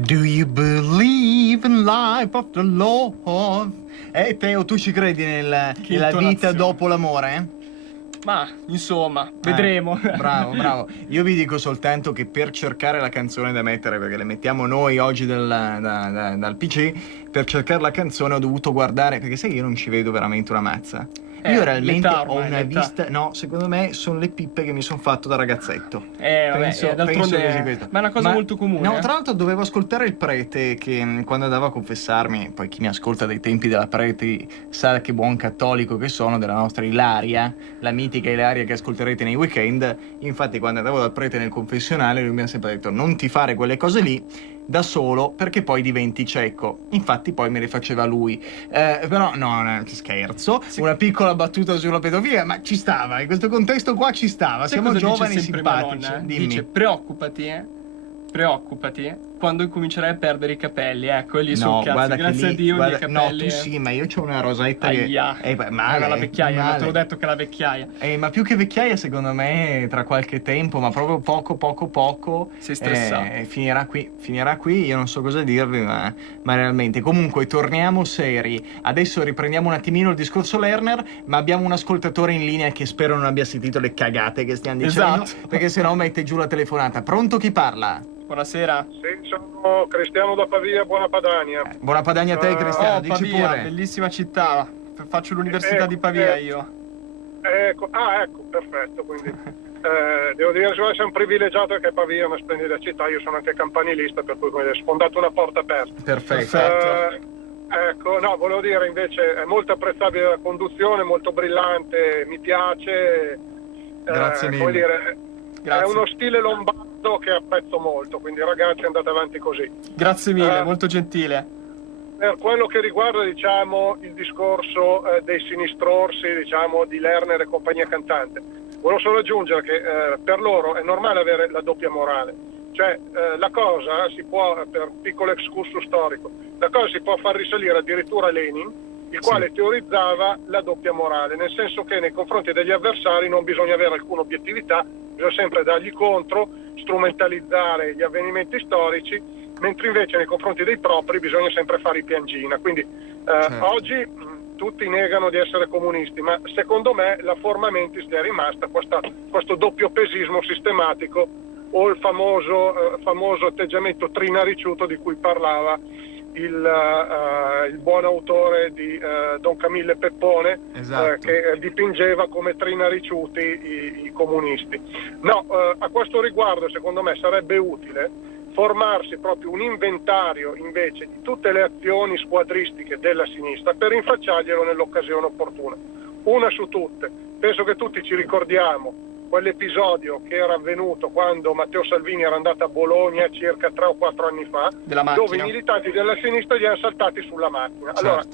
Do you believe in life after love? Teo, tu ci credi nella vita dopo l'amore? Ma, insomma, vedremo. Bravo. Io vi dico soltanto che per cercare la canzone da mettere, perché le mettiamo noi oggi dal PC, per cercare la canzone ho dovuto guardare, perché sai che io non ci vedo veramente una mazza. Io realmente ho una vista. No, secondo me sono le pippe che mi sono fatto da ragazzetto. Penso che sia questo. Ma è una cosa molto comune. No, tra l'altro dovevo ascoltare il prete che quando andava a confessarmi, poi chi mi ascolta dai tempi della prete sa che buon cattolico che sono, della nostra Ilaria, la mitica Ilaria che ascolterete nei weekend. Infatti quando andavo dal prete nel confessionale lui mi ha sempre detto: non ti fare quelle cose lì da solo perché poi diventi cieco. Infatti poi me le faceva lui. Però no, scherzo. Sì. Una piccola battuta sulla pedofilia, ma ci stava, in questo contesto qua ci stava. Siamo giovani e simpatici. Dimmi. Dice preoccupati quando incomincerai a perdere i capelli. Ecco, lì sono cazzi. Grazie a Dio i miei capelli. No, tu sì, ma io c'ho una rosetta la vecchiaia, ma te l'ho detto che la vecchiaia. Ma più che vecchiaia, secondo me, tra qualche tempo, ma proprio poco sei stressato. Finirà qui, io non so cosa dirvi, ma realmente. Comunque, torniamo seri. Adesso riprendiamo un attimino il discorso Lerner, ma abbiamo un ascoltatore in linea che spero non abbia sentito le cagate che stiamo dicendo, perché sennò mette giù la telefonata. Pronto, chi parla? Buonasera. Sì, sono Cristiano da Pavia, buona Padania. Buona Padania a te, Cristiano, dici Pavia, pure. Bellissima città, faccio l'università di Pavia io. Ecco, perfetto, quindi devo dire che siamo privilegiato perché Pavia è una splendida città, io sono anche campanilista, per cui ho sfondato una porta aperta. Perfetto. Ecco, no, volevo dire invece è molto apprezzabile la conduzione, molto brillante, mi piace. Grazie mille. Vuol dire, grazie. È uno stile lombardo che apprezzo molto, quindi ragazzi andate avanti così. Grazie mille, molto gentile. Per quello che riguarda, diciamo, il discorso dei sinistrorsi, diciamo, di Lerner e compagnia cantante, volevo solo aggiungere che per loro è normale avere la doppia morale. Cioè, la cosa si può, per piccolo excursus storico, la cosa si può far risalire addirittura a Lenin, il quale teorizzava la doppia morale, nel senso che nei confronti degli avversari non bisogna avere alcuna obiettività, bisogna sempre dargli contro, strumentalizzare gli avvenimenti storici, mentre invece nei confronti dei propri bisogna sempre fare i piangina. Quindi oggi tutti negano di essere comunisti, ma secondo me la forma mentis è rimasta questo doppiopesismo sistematico o il famoso atteggiamento trinariciuto di cui parlava il buon autore di Don Camillo Peppone, che dipingeva come trinariciuti i comunisti. No, a questo riguardo secondo me sarebbe utile formarsi proprio un inventario invece di tutte le azioni squadristiche della sinistra per rinfacciarglielo nell'occasione opportuna. Una su tutte, penso che tutti ci ricordiamo quell'episodio che era avvenuto quando Matteo Salvini era andato a Bologna circa 3 o 4 anni fa, dove i militanti della sinistra gli hanno saltati sulla macchina. Allora,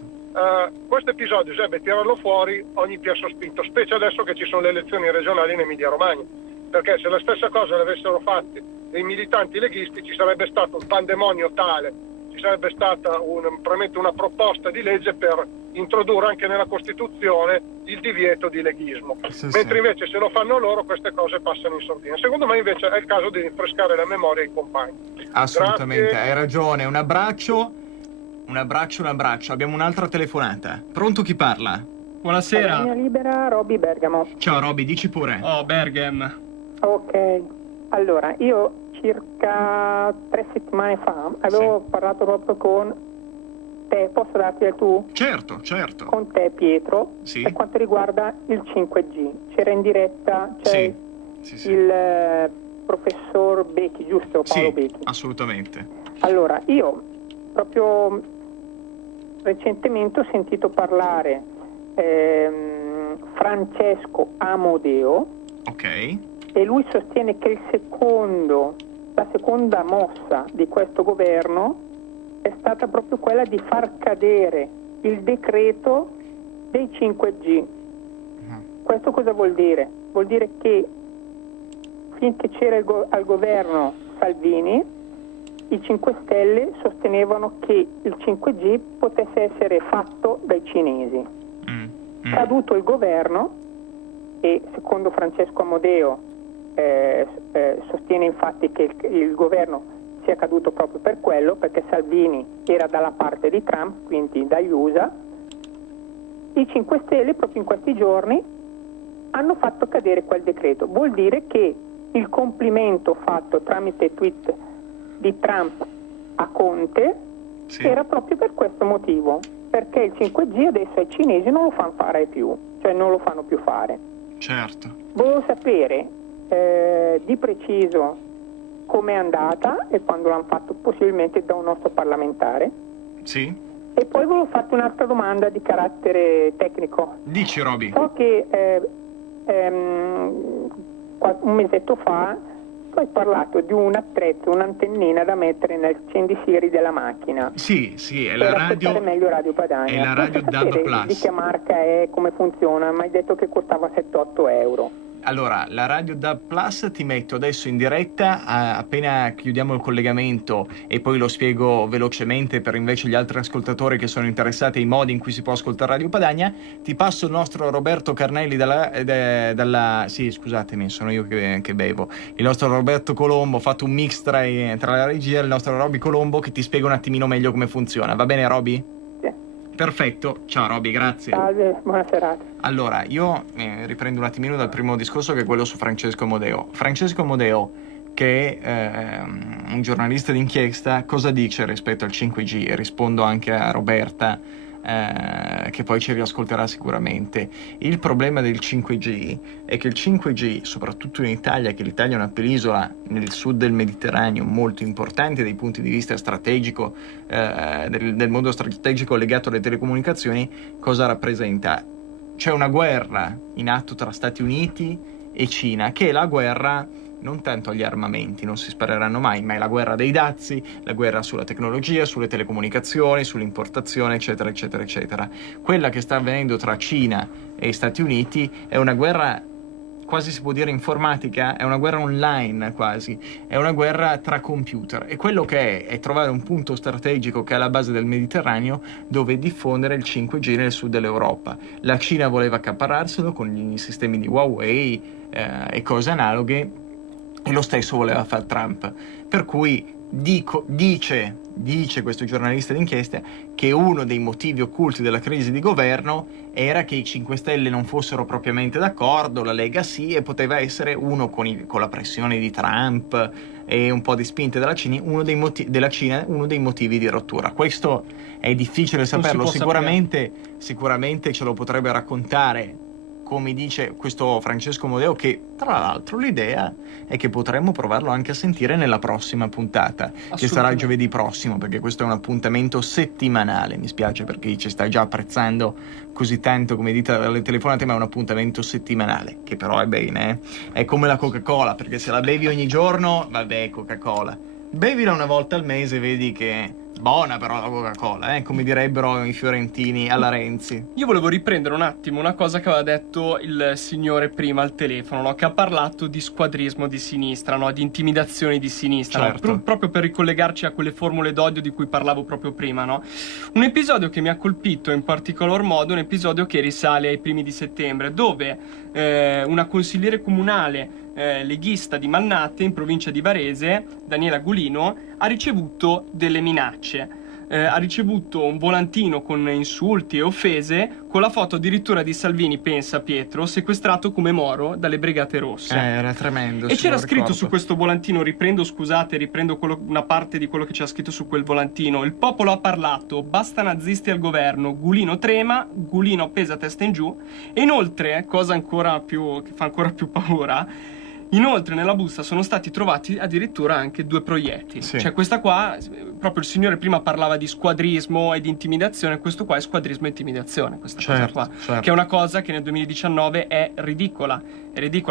questo episodio bisogna tirarlo fuori ogni piè sospinto, specie adesso che ci sono le elezioni regionali in Emilia Romagna, perché se la stessa cosa l'avessero fatte dei militanti leghisti ci sarebbe stato un pandemonio tale, ci sarebbe stata probabilmente una proposta di legge per introdurre anche nella Costituzione il divieto di leghismo, mentre invece se lo fanno loro queste cose passano in sordina. Secondo me invece è il caso di rinfrescare la memoria ai compagni. Assolutamente, Grazie. Hai ragione, un abbraccio. Abbiamo un'altra telefonata. Pronto, chi parla? Buonasera. Linea libera, Roby Bergamo. Ciao Roby, dici pure. Bergam. Ok, allora io circa 3 settimane fa avevo parlato proprio con te, posso darti del tu? Certo. Con te Pietro, per quanto riguarda il 5G. C'era in diretta, il professor Becchi, giusto? Paolo Becchi. Assolutamente. Allora, io proprio recentemente ho sentito parlare Francesco Amodeo. Ok. E lui sostiene che la seconda mossa di questo governo è stata proprio quella di far cadere il decreto dei 5G. Questo cosa vuol dire? Vuol dire che finché c'era al governo Salvini, i 5 Stelle sostenevano che il 5G potesse essere fatto dai cinesi. Caduto il governo, e secondo Francesco Amodeo sostiene infatti che il governo sia caduto proprio per quello, perché Salvini era dalla parte di Trump, quindi dagli USA. I 5 Stelle proprio in questi giorni hanno fatto cadere quel decreto. Vuol dire che il complimento fatto tramite tweet di Trump a Conte era proprio per questo motivo, perché il 5G adesso ai cinesi non lo fanno fare più, cioè non lo fanno più fare. Certo. Volevo sapere di preciso com'è andata e quando l'hanno fatto, possibilmente da un nostro parlamentare. Sì. E poi volevo farti un'altra domanda di carattere tecnico. Dici, Roby. So che un mesetto fa tu hai parlato di un attrezzo, un'antennina da mettere nel accendisiri della macchina. Sì, è la radio. Meglio Radio Padania. È la radio DAB Plus. Di che marca è, come funziona? Mi hai detto che costava 7-8 euro. Allora, la radio DAB Plus ti metto adesso in diretta, appena chiudiamo il collegamento, e poi lo spiego velocemente per invece gli altri ascoltatori che sono interessati ai modi in cui si può ascoltare Radio Padania. Ti passo il nostro Roberto Carnelli dalla sì, scusatemi, sono io che bevo. Il nostro Roberto Colombo, ho fatto un mix tra la regia e il nostro Roby Colombo, che ti spiega un attimino meglio come funziona. Va bene, Roby? Perfetto, ciao Roby, grazie. Salve, buona serata. Allora, io riprendo un attimino dal primo discorso, che è quello su Francesco Modeo. Francesco Modeo, che è un giornalista d'inchiesta, cosa dice rispetto al 5G? E rispondo anche a Roberta, che poi ci riascolterà sicuramente. Il problema del 5G è che il 5G, soprattutto in Italia, che l'Italia è una penisola nel sud del Mediterraneo molto importante dai punti di vista strategico, del mondo strategico legato alle telecomunicazioni, cosa rappresenta? C'è una guerra in atto tra Stati Uniti e Cina, che è la guerra non tanto agli armamenti, non si spareranno mai, ma è la guerra dei dazi, la guerra sulla tecnologia, sulle telecomunicazioni, sull'importazione, eccetera, eccetera, eccetera. Quella che sta avvenendo tra Cina e Stati Uniti è una guerra, quasi si può dire informatica, è una guerra online quasi, è una guerra tra computer, e quello che è trovare un punto strategico che è alla base del Mediterraneo dove diffondere il 5G nel sud dell'Europa. La Cina voleva accaparrarselo con gli sistemi di Huawei e cose analoghe, e lo stesso voleva fare Trump. Per cui dice questo giornalista d'inchiesta che uno dei motivi occulti della crisi di governo era che i 5 Stelle non fossero propriamente d'accordo, la Lega sì, e poteva essere uno con la pressione di Trump e un po' di spinte della Cina, uno dei motivi di rottura. Questo è difficile saperlo, sicuramente ce lo potrebbe raccontare, come dice questo Francesco Modeo, che tra l'altro l'idea è che potremmo provarlo anche a sentire nella prossima puntata, che sarà giovedì prossimo, perché questo è un appuntamento settimanale. Mi spiace per chi ci sta già apprezzando così tanto, come dite dalle telefonate, ma è un appuntamento settimanale, che però è bene, È come la Coca-Cola, perché se la bevi ogni giorno, vabbè, Coca-Cola. Bevila una volta al mese, vedi che buona però la Coca-Cola, come direbbero i fiorentini alla Renzi. Io volevo riprendere un attimo una cosa che aveva detto il signore prima al telefono, no? Che ha parlato di squadrismo di sinistra, no? Di intimidazioni di sinistra, certo. No? Proprio per ricollegarci a quelle formule d'odio di cui parlavo proprio prima, no? Un episodio che mi ha colpito in particolar modo, un episodio che risale ai primi di settembre, dove una consigliere comunale leghista di Mannate, in provincia di Varese, Daniela Gulino, ha ricevuto delle minacce. Ha ricevuto un volantino con insulti e offese, con la foto addirittura di Salvini, pensa Pietro, sequestrato come Moro dalle Brigate Rosse. Era tremendo. E c'era scritto su questo volantino, riprendo una parte di quello che c'era scritto su quel volantino: il popolo ha parlato, basta nazisti al governo, Gulino trema, Gulino appesa testa in giù. E inoltre, cosa che fa ancora più paura, inoltre nella busta sono stati trovati addirittura anche 2 proiettili. Sì. Cioè questa qua, proprio il signore prima parlava di squadrismo e di intimidazione, questo qua è squadrismo e intimidazione, questa cosa qua. Certo. Che è una cosa che nel 2019 è ridicola,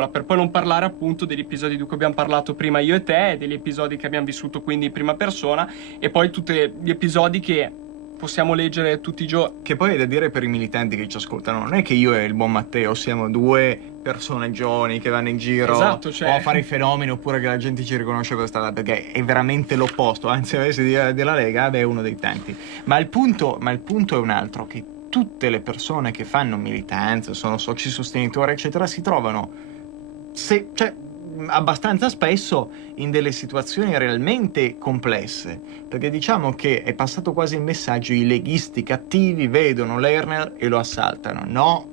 per poi non parlare appunto degli episodi di cui abbiamo parlato prima io e te, degli episodi che abbiamo vissuto quindi in prima persona, e poi tutti gli episodi che possiamo leggere tutti i giorni. Che poi è da dire per i militanti che ci ascoltano, non è che io e il buon Matteo siamo 2 personaggioni che vanno in giro, esatto, cioè, o a fare i fenomeni, oppure che la gente ci riconosce per strada, perché è veramente l'opposto, anzi avessi della Lega, è uno dei tanti. Ma il punto è un altro, che tutte le persone che fanno militanza, sono soci sostenitori eccetera, si trovano abbastanza spesso in delle situazioni realmente complesse, perché diciamo che è passato quasi il messaggio: i leghisti cattivi vedono Lerner e lo assaltano. No,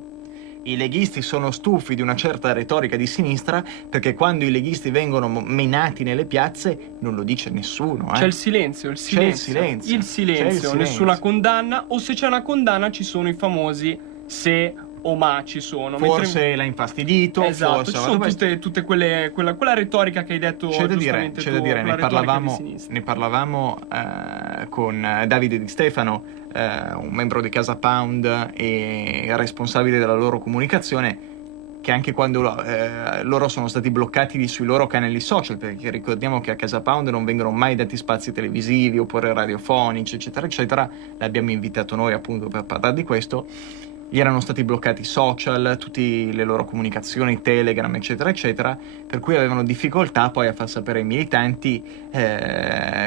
i leghisti sono stufi di una certa retorica di sinistra, perché quando i leghisti vengono menati nelle piazze non lo dice nessuno. C'è il silenzio, C'è il silenzio. Il silenzio, nessuna condanna, o se c'è una condanna ci sono i famosi se o ma ci sono. Forse l'ha infastidito, esatto, forse... ci sono tutte quella retorica che hai detto giustamente c'è da dire, ne parlavamo con Davide Di Stefano, un membro di Casa Pound e responsabile della loro comunicazione, che anche quando loro sono stati bloccati sui loro canali social, perché ricordiamo che a Casa Pound non vengono mai dati spazi televisivi oppure radiofonici, eccetera eccetera, l'abbiamo invitato noi appunto per parlare di questo. Gli erano stati bloccati social, tutte le loro comunicazioni, Telegram, eccetera, eccetera, per cui avevano difficoltà poi a far sapere ai militanti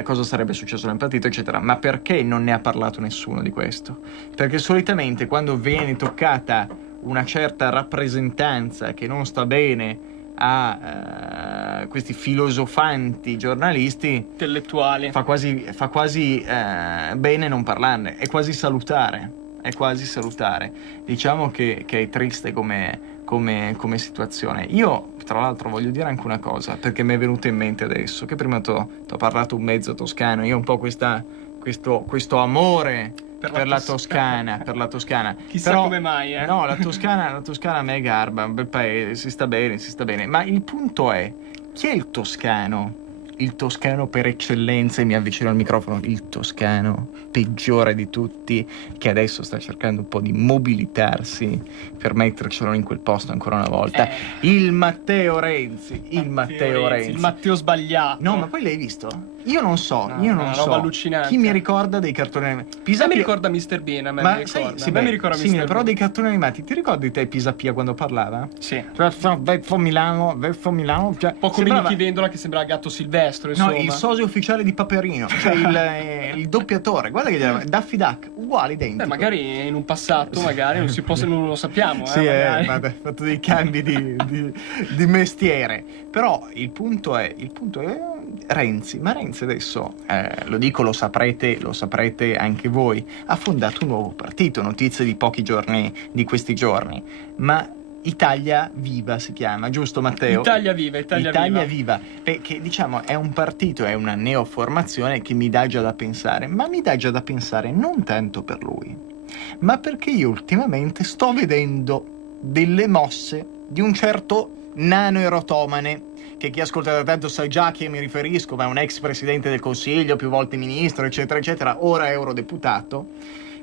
cosa sarebbe successo nel partito, eccetera. Ma perché non ne ha parlato nessuno di questo? Perché solitamente quando viene toccata una certa rappresentanza che non sta bene a questi filosofanti giornalisti intellettuali, fa quasi bene non parlarne, è quasi salutare. Diciamo che è triste come situazione. Io tra l'altro voglio dire anche una cosa, perché mi è venuto in mente adesso, che prima t'ho parlato un mezzo toscano, io ho un po' questo amore per la Toscana. Chissà però, come mai, No, la Toscana a me è garba, un bel paese, si sta bene. Ma il punto è: chi è il toscano? Il toscano per eccellenza, e mi avvicino al microfono, il toscano peggiore di tutti, che adesso sta cercando un po' di mobilitarsi per mettercelo in quel posto ancora una volta, il Matteo Renzi. Il Matteo sbagliato. No, ma poi l'hai visto? Io non so. Roba allucinante. Chi mi ricorda dei cartoni animati? Mi ricorda Mr. Bean, a me mi ricorda. Sì, mi ricorda Mr. Bean. Però dei cartoni animati, ti ricordi te Pisapia quando parlava? Sì. Verso Milano, cioè, un po' come Nicky Vendola che sembra Gatto Silvestro, insomma. No, il sosia ufficiale di Paperino, cioè il doppiatore, guarda che gli Daffy Duck, uguale, identico. Magari in un passato, non lo sappiamo. Sì, vabbè, fatto dei cambi di mestiere. Però il punto è Renzi. Ma Renzi adesso, lo dico, lo saprete anche voi, ha fondato un nuovo partito, notizie di pochi giorni, di questi giorni. Ma Italia Viva si chiama, giusto Matteo? Italia Viva. Perché diciamo è un partito, è una neoformazione che mi dà già da pensare, ma mi dà già da pensare non tanto per lui, ma perché io ultimamente sto vedendo delle mosse di un certo nano erotomane, che chi ascolta da tanto sa già a chi mi riferisco, ma è un ex presidente del Consiglio, più volte ministro, eccetera, eccetera, ora eurodeputato,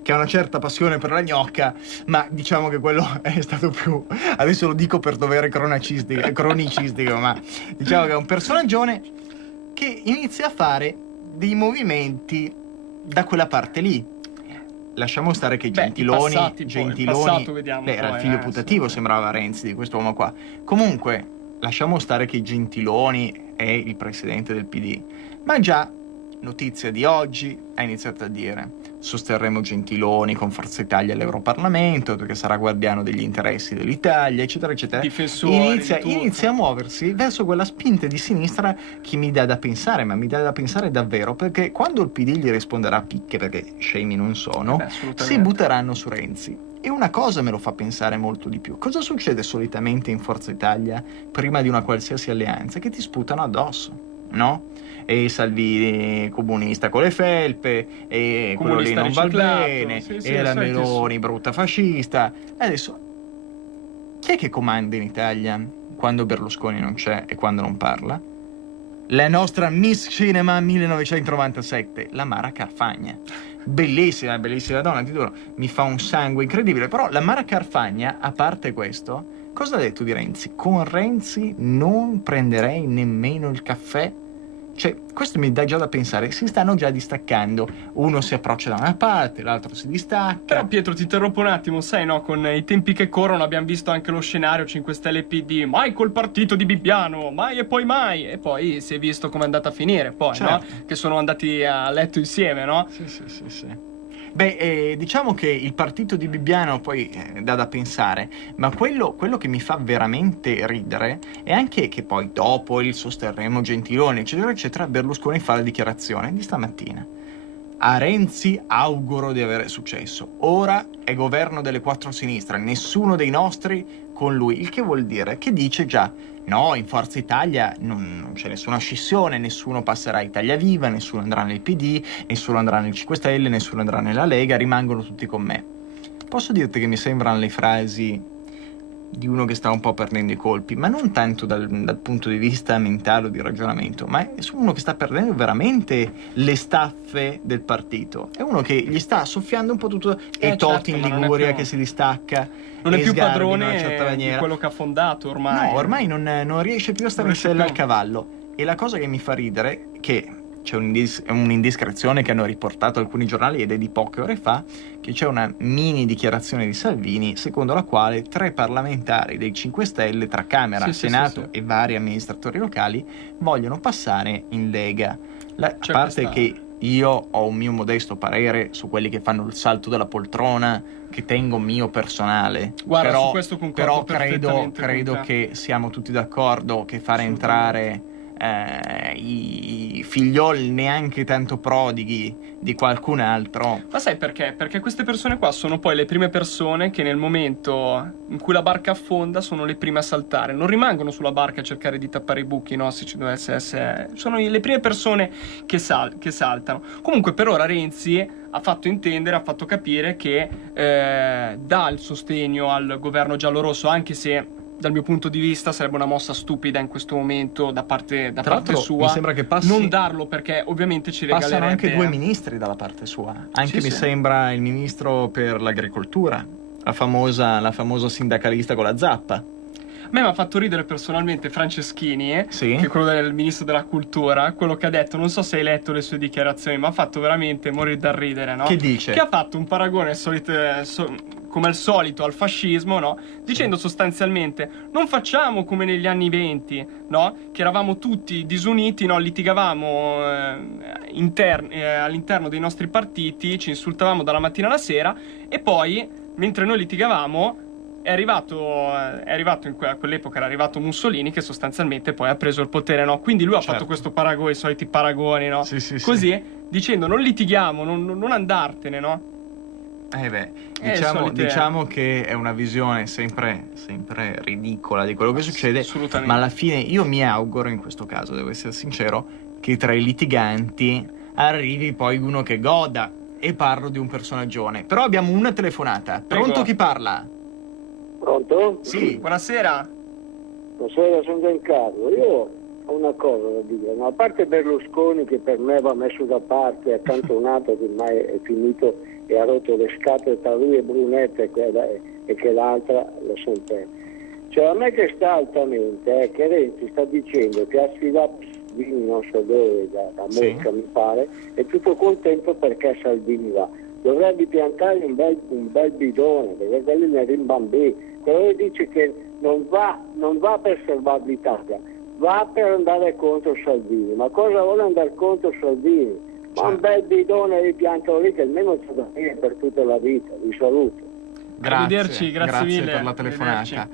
che ha una certa passione per la gnocca, ma diciamo che quello è stato più, adesso lo dico per dovere cronicistico, ma diciamo che è un personaggione che inizia a fare dei movimenti da quella parte lì. Lasciamo stare che Gentiloni era il figlio putativo, sembrava Renzi, di quest'uomo qua. Comunque, lasciamo stare che Gentiloni è il presidente del PD, ma già notizia di oggi ha iniziato a dire: sosterremo Gentiloni con Forza Italia all'Europarlamento perché sarà guardiano degli interessi dell'Italia, eccetera eccetera. Inizia a muoversi verso quella spinta di sinistra che mi dà da pensare, ma mi dà da pensare davvero, perché quando il PD gli risponderà a picche, perché scemi non sono, si butteranno su Renzi. E una cosa me lo fa pensare molto di più: cosa succede solitamente in Forza Italia prima di una qualsiasi alleanza? Che ti sputano addosso, no? E Salvini comunista con le felpe, e quello lì non va bene, e la Meloni brutta fascista. E adesso chi è che comanda in Italia quando Berlusconi non c'è e quando non parla? La nostra Miss Cinema 1997, la Mara Carfagna. Bellissima donna, ti giuro, mi fa un sangue incredibile. Però la Mara Carfagna, a parte questo, cosa ha detto di Renzi? Con Renzi non prenderei nemmeno il caffè. Cioè, questo mi dà già da pensare, si stanno già distaccando, uno si approccia da una parte, l'altro si distacca. Però Pietro, ti interrompo un attimo, sai, no, con i tempi che corrono abbiamo visto anche lo scenario 5 Stelle PD, mai col partito di Bibbiano, mai, e poi si è visto come è andata a finire, poi, certo, no? Che sono andati a letto insieme, no? Sì. Diciamo che il partito di Bibbiano poi dà da pensare, ma quello che mi fa veramente ridere è anche che poi dopo il sosterremo Gentiloni, eccetera, eccetera, Berlusconi fa la dichiarazione di stamattina. A Renzi auguro di avere successo. Ora è governo delle quattro sinistre, nessuno dei nostri con lui. Il che vuol dire che dice già: no, in Forza Italia non c'è nessuna scissione, nessuno passerà a Italia Viva, nessuno andrà nel PD, nessuno andrà nel 5 Stelle, nessuno andrà nella Lega, rimangono tutti con me. Posso dirti che mi sembrano le frasi di uno che sta un po' perdendo i colpi, ma non tanto dal punto di vista mentale o di ragionamento, ma è uno che sta perdendo veramente le staffe del partito. È uno che gli sta soffiando un po' tutto, e Toti in Liguria che si distacca, non è più Sgarbi padrone in una certa maniera. di quello che ha fondato ormai. No, ormai non riesce più a stare in sella al cavallo. E la cosa che mi fa ridere è che c'è un'indiscrezione che hanno riportato alcuni giornali, ed è di poche ore fa, che c'è una mini dichiarazione di Salvini secondo la quale 3 parlamentari dei 5 Stelle tra Camera, Senato e vari amministratori locali vogliono passare in Lega. A parte che io ho un mio modesto parere su quelli che fanno il salto della poltrona, che tengo mio personale. Guarda, su questo concordo perfettamente. Credo che siamo tutti d'accordo che fare entrare i figlioli neanche tanto prodighi di qualcun altro. Ma sai perché? Perché queste persone qua sono poi le prime persone che nel momento in cui la barca affonda sono le prime a saltare, non rimangono sulla barca a cercare di tappare i buchi, no? Se ci dovesse essere, sono le prime persone che saltano. Comunque per ora Renzi ha fatto intendere, ha fatto capire che dà il sostegno al governo giallorosso, anche se dal mio punto di vista sarebbe una mossa stupida in questo momento da parte sua. Mi sembra che passi, non darlo, perché ovviamente ci regalerebbe. Passano anche 2 ministri dalla parte sua. Anche mi sembra il ministro per l'agricoltura, la famosa sindacalista con la zappa. A me mi ha fatto ridere personalmente Franceschini, sì, che è quello del ministro della cultura, quello che ha detto, non so se hai letto le sue dichiarazioni, ma ha fatto veramente morire dal ridere, no? Che dice? Che ha fatto un paragone come al solito al fascismo, no? Dicendo sostanzialmente: non facciamo come negli anni 20, no? Che eravamo tutti disuniti, no? Litigavamo all'interno dei nostri partiti, ci insultavamo dalla mattina alla sera, e poi mentre noi litigavamo è arrivato a quell'epoca era arrivato Mussolini, che sostanzialmente poi ha preso il potere, no? Quindi lui ha fatto questo paragone, i soliti paragoni, no? Così, dicendo: non litighiamo, non andartene, no? Diciamo che è una visione sempre ridicola di quello che succede, ma alla fine io mi auguro, in questo caso devo essere sincero, che tra i litiganti arrivi poi uno che goda, e parlo di un personaggione. Però abbiamo una telefonata. Pronto? Prego. Chi parla? Pronto? Sì, buonasera. Buonasera, sono Giancarlo. Io ho una cosa da dire, ma a parte Berlusconi, che per me va messo da parte, accantonato, che ormai è finito e ha rotto le scatole tra lui e Brunetta, e che l'altra lo sente. Cioè, a me che sta altamente è che Renzi sta dicendo che ha sfidato Salvini non so dove, da Mosca mi pare, è tutto contento perché Salvini va. Dovrebbe piantare un bel bidone, perché quelli ne rimbambì. Quello che dice che non va per salvare l'Italia, va per andare contro Salvini. Ma cosa vuole andare contro Salvini? Ma un bel bidone ripiantalo lì, che almeno c'è da dire per tutta la vita. Vi saluto. Grazie mille per la telefonata.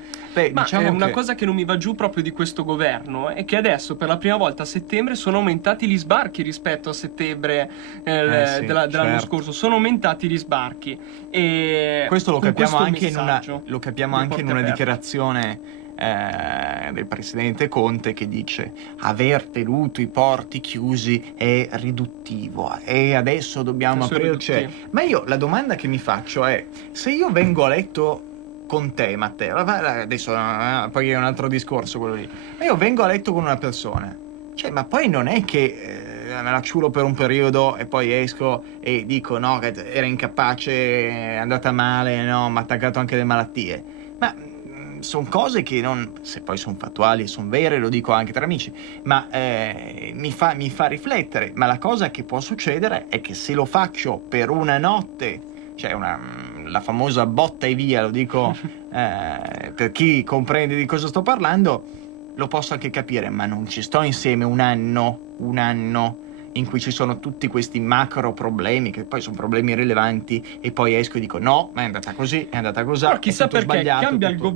Ma diciamo una cosa che non mi va giù proprio di questo governo è che adesso per la prima volta a settembre sono aumentati gli sbarchi rispetto a settembre dell'anno scorso. Sono aumentati gli sbarchi, e questo lo capiamo anche in una aperto. dichiarazione del presidente Conte, che dice: aver tenuto i porti chiusi è riduttivo e adesso dobbiamo aprirci. Ma io la domanda che mi faccio è: se io vengo a letto con te, Matteo, adesso poi è un altro discorso quello lì, ma io vengo a letto con una persona, cioè, ma poi non è che me la ciulo per un periodo e poi esco e dico: no, che era incapace, è andata male, no, mi ha attaccato anche le malattie. Ma sono cose che non, se poi sono fattuali e sono vere, lo dico anche tra amici, ma mi fa riflettere. Ma la cosa che può succedere è che se lo faccio per una notte, cioè la famosa botta e via, lo dico per chi comprende di cosa sto parlando, lo posso anche capire, ma non ci sto insieme un anno in cui ci sono tutti questi macro problemi che poi sono problemi rilevanti e poi esco e dico no, ma è andata così, è andata così. Però chissà perché cambia il tutto.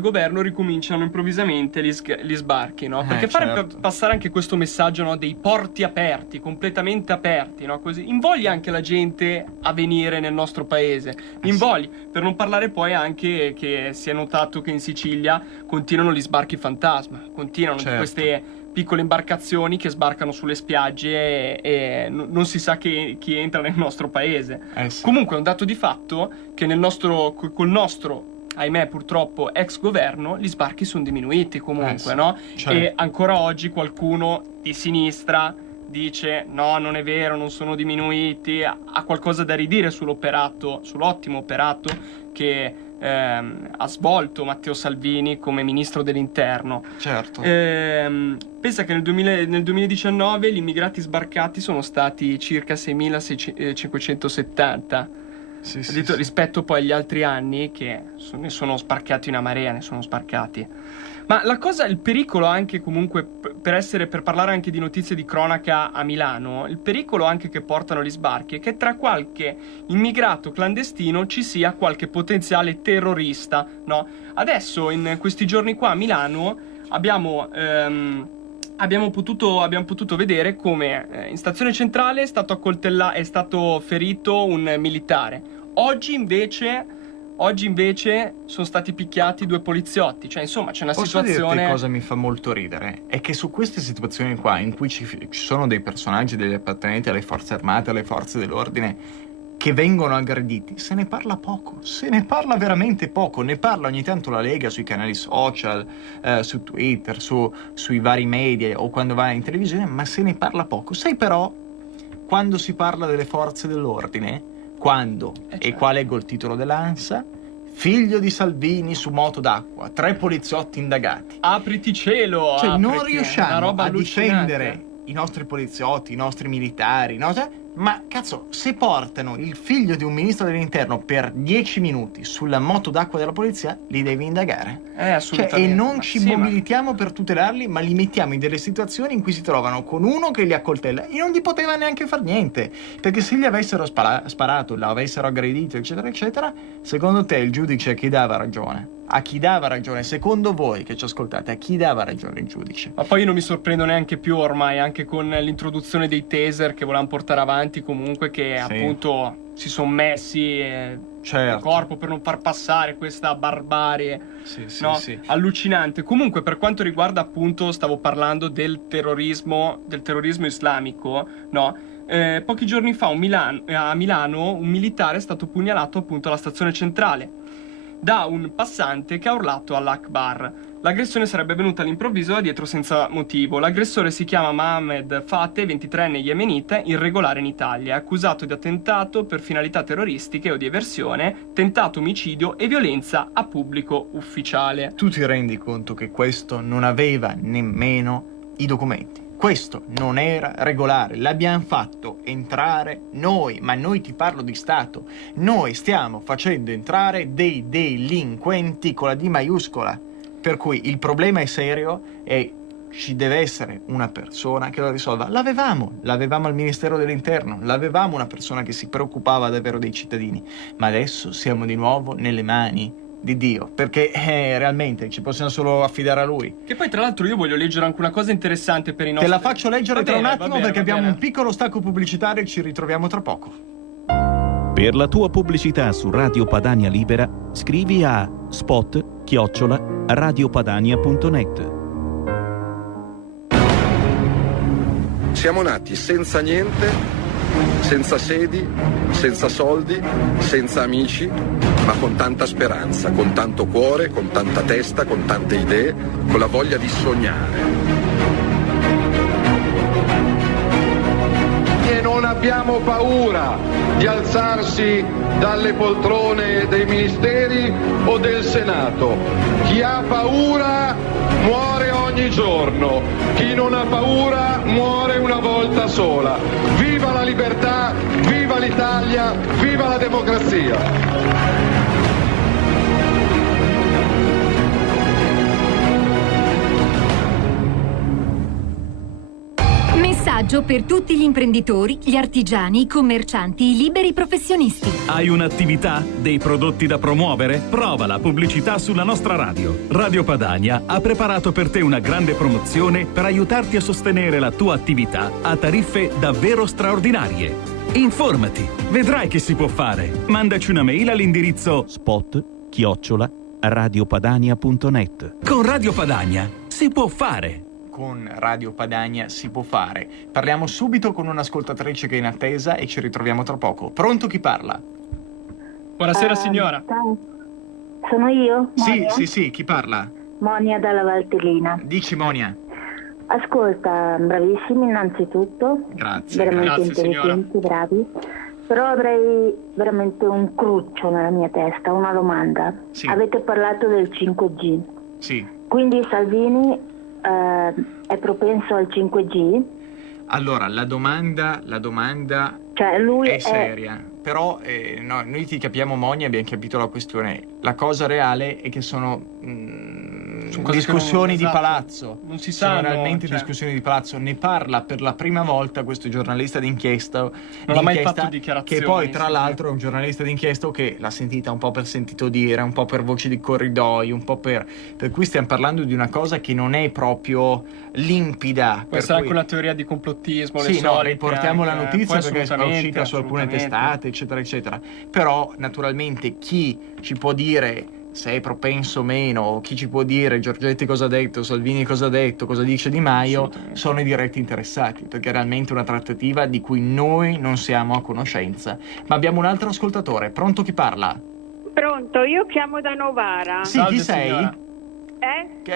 governo, ricominciano improvvisamente gli sbarchi, no? Perché fare certo. passare anche questo messaggio, no, dei porti aperti, completamente aperti, no? Così invoglia anche la gente a venire nel nostro paese. Invoglia, per non parlare poi anche che si è notato che in Sicilia continuano gli sbarchi fantasma, continuano Certo. queste piccole imbarcazioni che sbarcano sulle spiagge e non si sa chi entra nel nostro paese. Sì. Comunque è un dato di fatto che col nostro, ahimè purtroppo, ex governo, gli sbarchi sono diminuiti comunque, sì. no? Certo. E ancora oggi qualcuno di sinistra dice no, non è vero, non sono diminuiti, ha qualcosa da ridire sull'ottimo operato che ha svolto Matteo Salvini come ministro dell'interno. Certo. Pensa che nel 2019 gli immigrati sbarcati sono stati circa 6.570 Sì, rispetto poi agli altri anni che ne sono sbarcati una marea, ne sono sbarcati. Ma il pericolo anche comunque per parlare anche di notizie di cronaca a Milano, il pericolo anche che portano gli sbarchi è che tra qualche immigrato clandestino ci sia qualche potenziale terrorista, no? Adesso in questi giorni qua a Milano abbiamo potuto vedere come in stazione centrale è stato ferito un militare. Oggi invece sono stati picchiati 2 poliziotti. Cioè, insomma, c'è una Posso situazione. dirti cosa mi fa molto ridere? È che su queste situazioni qua, in cui ci sono dei personaggi, degli appartenenti alle forze armate, alle forze dell'ordine, che vengono aggrediti, se ne parla poco, se ne parla veramente poco. Ne parla ogni tanto la Lega sui canali social, su Twitter, sui vari media o quando va in televisione, ma se ne parla poco. Sai però, quando si parla delle forze dell'ordine, quando e qua leggo il titolo dell'ANSA: figlio di Salvini su moto d'acqua, 3 poliziotti indagati. Apriti cielo! Cioè non apriti, una riusciamo roba a allucinante. difendere i nostri poliziotti, i nostri militari, no? Ma cazzo, se portano il figlio di un ministro dell'interno per 10 minuti sulla moto d'acqua della polizia, li devi indagare. Assolutamente. E non ci mobilitiamo per tutelarli, ma li mettiamo in delle situazioni in cui si trovano con uno che li accoltella e non gli poteva neanche far niente, perché se gli avessero sparato, l'avessero aggredito, eccetera eccetera, secondo te il giudice a chi dava ragione? A chi dava ragione? Secondo voi che ci ascoltate, a chi dava ragione il giudice? Ma poi io non mi sorprendo neanche più ormai, anche con l'introduzione dei taser che volevano portare avanti comunque, che appunto si sono messi il corpo per non far passare questa barbarie. Sì. Allucinante. Comunque, per quanto riguarda, appunto, stavo parlando del terrorismo islamico, no? Pochi giorni fa a Milano un militare è stato pugnalato appunto alla stazione centrale da un passante che ha urlato all'Akbar. L'aggressione sarebbe venuta all'improvviso da dietro senza motivo. L'aggressore si chiama Mohamed Fateh, 23enne yemenita, irregolare in Italia. È accusato di attentato per finalità terroristiche o di eversione, tentato omicidio e violenza a pubblico ufficiale. Tu ti rendi conto che questo non aveva nemmeno i documenti? Questo non era regolare, l'abbiamo fatto entrare noi, ma noi ti parlo di Stato. Noi stiamo facendo entrare dei delinquenti con la D maiuscola. Per cui il problema è serio e ci deve essere una persona che lo risolva. L'avevamo al Ministero dell'Interno, l'avevamo una persona che si preoccupava davvero dei cittadini, ma adesso siamo di nuovo nelle mani di Dio, perché realmente ci possiamo solo affidare a Lui. Che poi tra l'altro io voglio leggere anche una cosa interessante per i nostri... Te la faccio leggere tra un attimo perché abbiamo un piccolo stacco pubblicitario e ci ritroviamo tra poco. Per la tua pubblicità su Radio Padania Libera scrivi a spot@radiopadania.net. Siamo nati senza niente, senza sedi, senza soldi, senza amici, ma con tanta speranza, con tanto cuore, con tanta testa, con tante idee, con la voglia di sognare. E non abbiamo paura di alzarsi dalle poltrone dei ministeri o del Senato. Chi ha paura muore ogni giorno, chi non ha paura muore una volta sola. Viva la libertà, viva l'Italia, viva la democrazia! vantaggio per tutti gli imprenditori, gli artigiani, i commercianti, i liberi professionisti. Hai un'attività? Dei prodotti da promuovere? Prova la pubblicità sulla nostra radio. Radio Padania ha preparato per te una grande promozione per aiutarti a sostenere la tua attività a tariffe davvero straordinarie. Informati, vedrai che si può fare. Mandaci una mail all'indirizzo spot@radiopadania.net. Con Radio Padania si può fare. Con Radio Padania si può fare. Parliamo subito con un'ascoltatrice che è in attesa e ci ritroviamo tra poco. Pronto, chi parla? Buonasera signora. Sono io? Monia? Sì, chi parla? Monia dalla Valtellina. Dici, Monia. Ascolta, bravissimi innanzitutto. Grazie. Veramente Grazie, intelligenti, bravi. Però avrei veramente un cruccio nella mia testa, una domanda. Sì. Avete parlato del 5G. Sì. Quindi Salvini è propenso al 5G? Allora, la domanda Cioè lui è seria. Però no, noi ti capiamo, Monia, abbiamo capito la questione. La cosa reale è che sono discussioni di palazzo. Non si sono sanno, realmente cioè. discussioni di palazzo. Ne parla per la prima volta questo giornalista d'inchiesta. Non ha mai fatto dichiarazioni. Che poi, tra sì. l'altro, è un giornalista d'inchiesta che l'ha sentita un po' per sentito dire, un po' per voci di corridoi, un po' per cui stiamo parlando di una cosa che non è proprio limpida. Può essere anche una teoria di complottismo. Sì, le riportiamo la notizia perché è assolutamente, uscita su alcune testate, eccetera, eccetera. Però, naturalmente, chi ci può dire se è propenso o meno, chi ci può dire Giorgetti cosa ha detto, Salvini cosa ha detto, cosa dice Di Maio, sono i diretti interessati, perché è realmente una trattativa di cui noi non siamo a conoscenza. Ma abbiamo un altro ascoltatore. Pronto, chi parla? Pronto, io chiamo da Novara. Sì, Salve, chi sei? signora.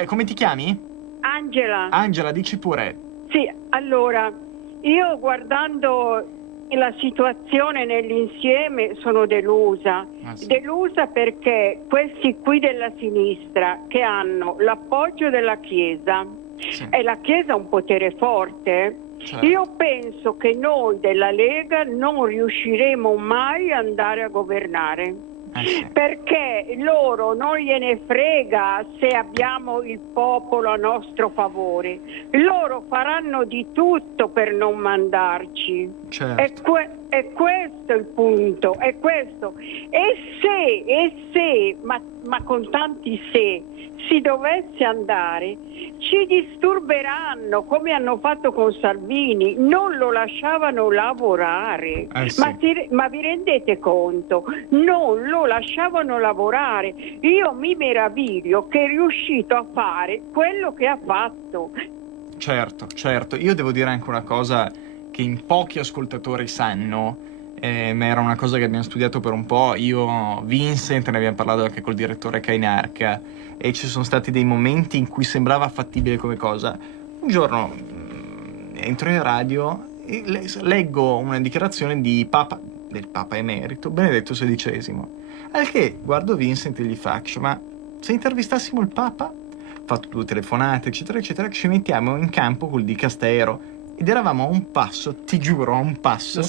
Come ti chiami? Angela. Angela, dici pure. Sì, allora, io guardando la situazione nell'insieme sono delusa. Sì. Delusa perché questi qui della sinistra che hanno l'appoggio della Chiesa, Sì. e la Chiesa ha un potere forte, Certo. io penso che noi della Lega non riusciremo mai ad andare a governare. Sì. Perché loro non gliene frega se abbiamo il popolo a nostro favore, loro faranno di tutto per non mandarci. Certo. È questo il punto, è questo. E se, ma con tanti se, si dovesse andare, ci disturberanno come hanno fatto con Salvini, non lo lasciavano lavorare. Sì. Ma vi rendete conto? Non lo lasciavano lavorare. Io mi meraviglio che è riuscito a fare quello che ha fatto. Certo. Io devo dire anche una cosa che in pochi ascoltatori sanno, ma era una cosa che abbiamo studiato per un po'. Io, Vincent, ne abbiamo parlato anche col direttore Cainarca, e ci sono stati dei momenti in cui sembrava fattibile come cosa. Un giorno entro in radio e leggo una dichiarazione del Papa Emerito Benedetto XVI, al che guardo Vincent e gli faccio: ma se intervistassimo il Papa, fatto 2 telefonate eccetera eccetera, ci mettiamo in campo col dicastero, ed eravamo a un passo, ti giuro, a un passo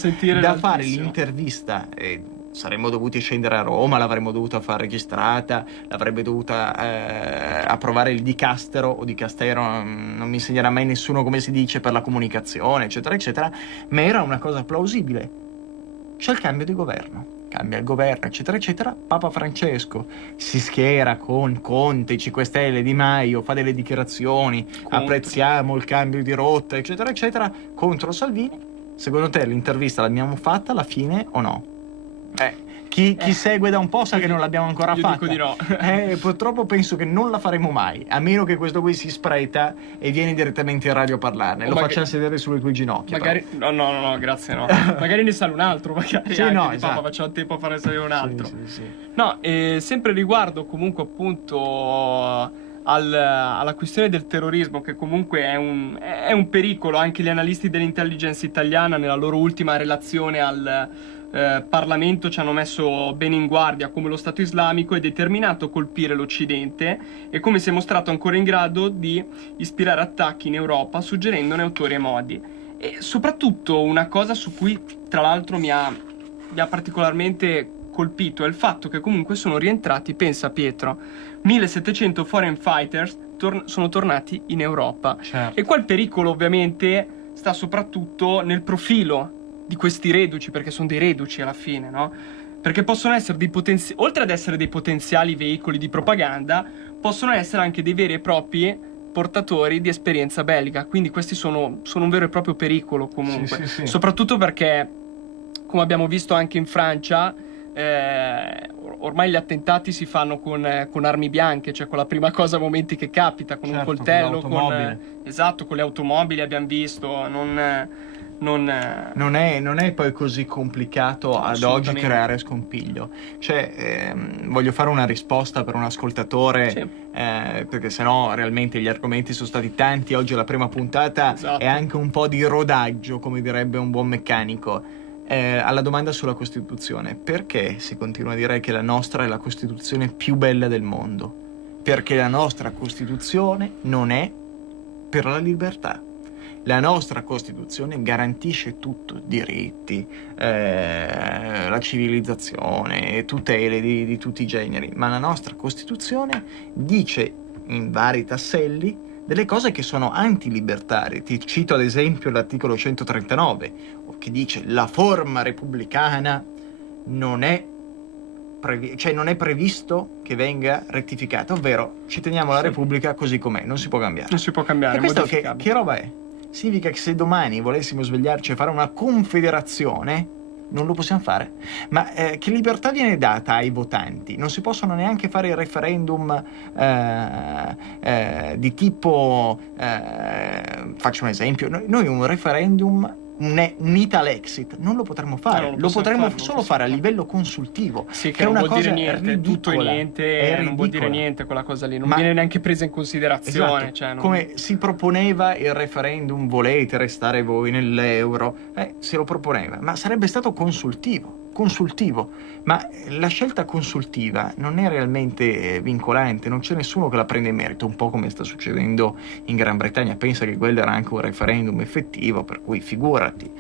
da fare l'intervista. Saremmo dovuti scendere a Roma, l'avremmo dovuta far registrata, l'avrebbe dovuta approvare il dicastero o dicastero, non mi insegnerà mai nessuno come si dice, per la comunicazione eccetera eccetera, ma era una cosa plausibile. C'è il cambio di governo, cambia il governo eccetera eccetera, Papa Francesco si schiera con Conte, 5 Stelle, Di Maio, fa delle dichiarazioni, apprezziamo il cambio di rotta eccetera eccetera, contro Salvini. Secondo te l'intervista l'abbiamo fatta alla fine o no? Chi segue da un po' sa che non l'abbiamo ancora fatta. Io dico di no. Purtroppo penso che non la faremo mai, a meno che questo qui si spreta e vieni direttamente in radio a parlarne. Lo facciamo sedere sulle tue ginocchia. Magari no, grazie, no. Magari ne sale un altro, magari. Sì, anche no, di esatto. Papa facciamo tempo a fare salire un altro. Sì. No, sempre riguardo comunque appunto alla questione del terrorismo, che comunque è un pericolo. Anche gli analisti dell'intelligence italiana nella loro ultima relazione al Parlamento ci hanno messo bene in guardia come lo Stato islamico è determinato a colpire l'Occidente e come si è mostrato ancora in grado di ispirare attacchi in Europa, suggerendone autori e modi. E soprattutto una cosa su cui tra l'altro mi ha particolarmente colpito è il fatto che comunque sono rientrati, pensa Pietro, 1700 foreign fighters sono tornati in Europa. Certo. E qua il pericolo ovviamente sta soprattutto nel profilo di questi reduci, perché sono dei reduci alla fine, no? Perché possono essere oltre ad essere dei potenziali veicoli di propaganda, possono essere anche dei veri e propri portatori di esperienza bellica. Quindi questi sono un vero e proprio pericolo comunque. Sì. Soprattutto perché, come abbiamo visto anche in Francia, ormai gli attentati si fanno con armi bianche, cioè con la prima cosa a momenti che capita, con un coltello, con le automobili abbiamo visto, non è poi così complicato ad oggi creare scompiglio. Cioè, voglio fare una risposta per un ascoltatore, sì. Perché sennò realmente gli argomenti sono stati tanti. Oggi la prima puntata è anche un po' di rodaggio, come direbbe un buon meccanico. Alla domanda sulla Costituzione: perché si continua a dire che la nostra è la Costituzione più bella del mondo? Perché la nostra Costituzione non è per la libertà. La nostra Costituzione garantisce tutto, diritti, la civilizzazione, tutele di tutti i generi, ma la nostra Costituzione dice in vari tasselli delle cose che sono antilibertarie. Ti cito ad esempio l'articolo 139, che dice: la forma repubblicana non è previsto che venga rettificata, ovvero ci teniamo la Repubblica così com'è, non si può cambiare. Non si può cambiare. E questo che roba è? Significa che se domani volessimo svegliarci e fare una confederazione, non lo possiamo fare. Ma che libertà viene data ai votanti? Non si possono neanche fare i referendum di tipo, faccio un esempio, noi un referendum, un Italexit non lo potremmo fare, no, lo potremmo solo fare a livello consultivo, sì, che è una cosa ridicola, tutto e niente, non vuol dire niente quella cosa lì, non viene neanche presa in considerazione. Esatto. Cioè, come si proponeva il referendum volete restare voi nell'euro, se lo proponeva, ma sarebbe stato consultivo, ma la scelta consultiva non è realmente vincolante, non c'è nessuno che la prende in merito, un po' come sta succedendo in Gran Bretagna. Pensa che quello era anche un referendum effettivo, per cui figurati.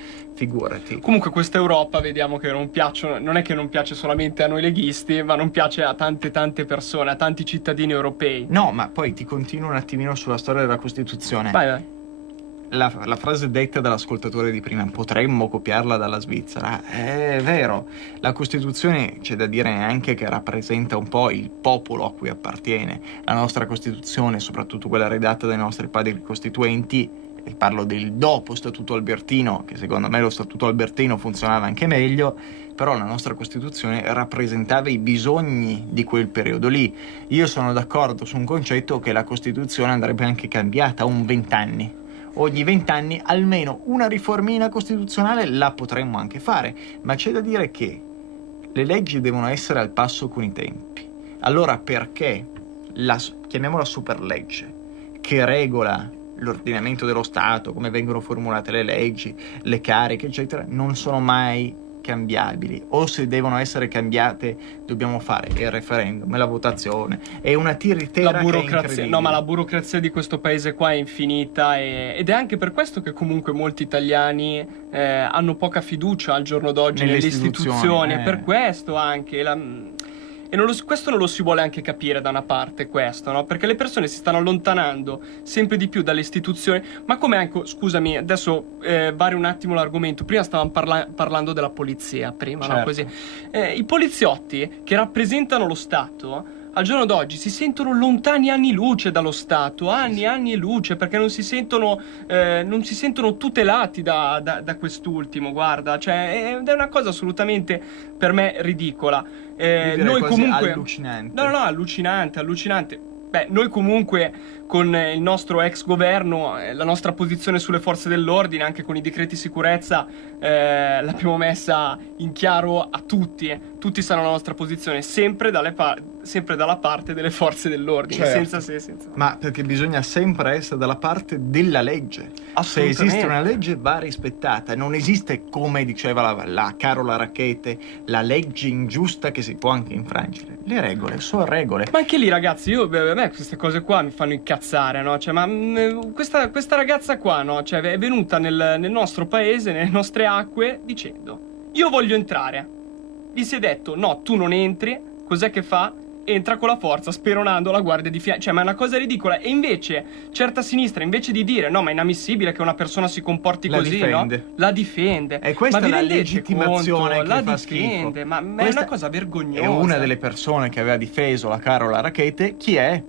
Comunque questa Europa vediamo che non è che non piace solamente a noi leghisti, ma non piace a tante persone, a tanti cittadini europei. No, ma poi ti continuo un attimino sulla storia della Costituzione. Vai. La frase detta dall'ascoltatore di prima: potremmo copiarla dalla Svizzera. È vero, la Costituzione, c'è da dire anche che rappresenta un po' il popolo a cui appartiene. La nostra Costituzione, soprattutto quella redatta dai nostri padri costituenti, e parlo del dopo Statuto Albertino, che secondo me lo Statuto Albertino funzionava anche meglio, però la nostra Costituzione rappresentava i bisogni di quel periodo lì. Io sono d'accordo su un concetto, che la Costituzione andrebbe anche cambiata ogni 20 anni. Ogni 20 anni almeno una riformina costituzionale la potremmo anche fare, ma c'è da dire che le leggi devono essere al passo con i tempi. Allora perché chiamiamola superlegge, che regola l'ordinamento dello Stato, come vengono formulate le leggi, le cariche, eccetera, non sono mai cambiabili, o se devono essere cambiate dobbiamo fare il referendum e la votazione e una tiritera, la burocrazia, che è incredibile. No, ma la burocrazia di questo paese qua è infinita, ed è anche per questo che comunque molti italiani hanno poca fiducia al giorno d'oggi nelle istituzioni. Per questo anche questo non lo si vuole anche capire da una parte, questo, no? Perché le persone si stanno allontanando sempre di più dalle istituzioni. Ma come anche, scusami, adesso vario un attimo l'argomento. Prima stavamo parlando della polizia, prima, certo. No? Così. I poliziotti che rappresentano lo Stato al giorno d'oggi si sentono lontani anni luce dallo Stato, anni e luce, perché non si sentono tutelati da quest'ultimo, guarda, cioè è una cosa assolutamente per me ridicola. Noi comunque allucinante. No, allucinante. Beh, noi comunque con il nostro ex governo, la nostra posizione sulle forze dell'ordine, anche con i decreti sicurezza, l'abbiamo messa in chiaro a tutti. Tutti sanno la nostra posizione, sempre dalla parte delle forze dell'ordine, certo. senza se, senza no. Ma perché bisogna sempre essere dalla parte della legge. Se esiste una legge va rispettata. Non esiste, come diceva la Carola Rackete, la legge ingiusta che si può anche infrangere. Le regole sono regole. Ma anche lì, ragazzi, a me queste cose qua mi fanno incazzare, no? Cioè, ma questa ragazza qua, no? Cioè, è venuta nel nostro paese, nelle nostre acque, dicendo: io voglio entrare. Gli si è detto: no, tu non entri. Cos'è che fa? entra con la forza speronando la guardia di fianco. Cioè, ma è una cosa ridicola. E invece certa sinistra, invece di dire no, ma è inammissibile che una persona si comporti La così, difende. no? La difende. E questa ma è vi la rendete legittimazione conto? che La fa difende, schifo. ma è Questa una cosa vergognosa. è una delle persone che aveva difeso la Carola Rackete. Chi è?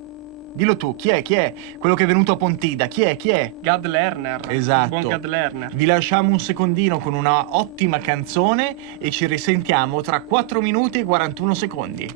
Dillo tu, chi è? Chi è? Quello che è venuto a Pontida, chi è? Chi è? Gad Lerner. Esatto. Buon Gad Lerner. Vi lasciamo un secondino con una ottima canzone e ci risentiamo tra 4 minuti e 41 secondi.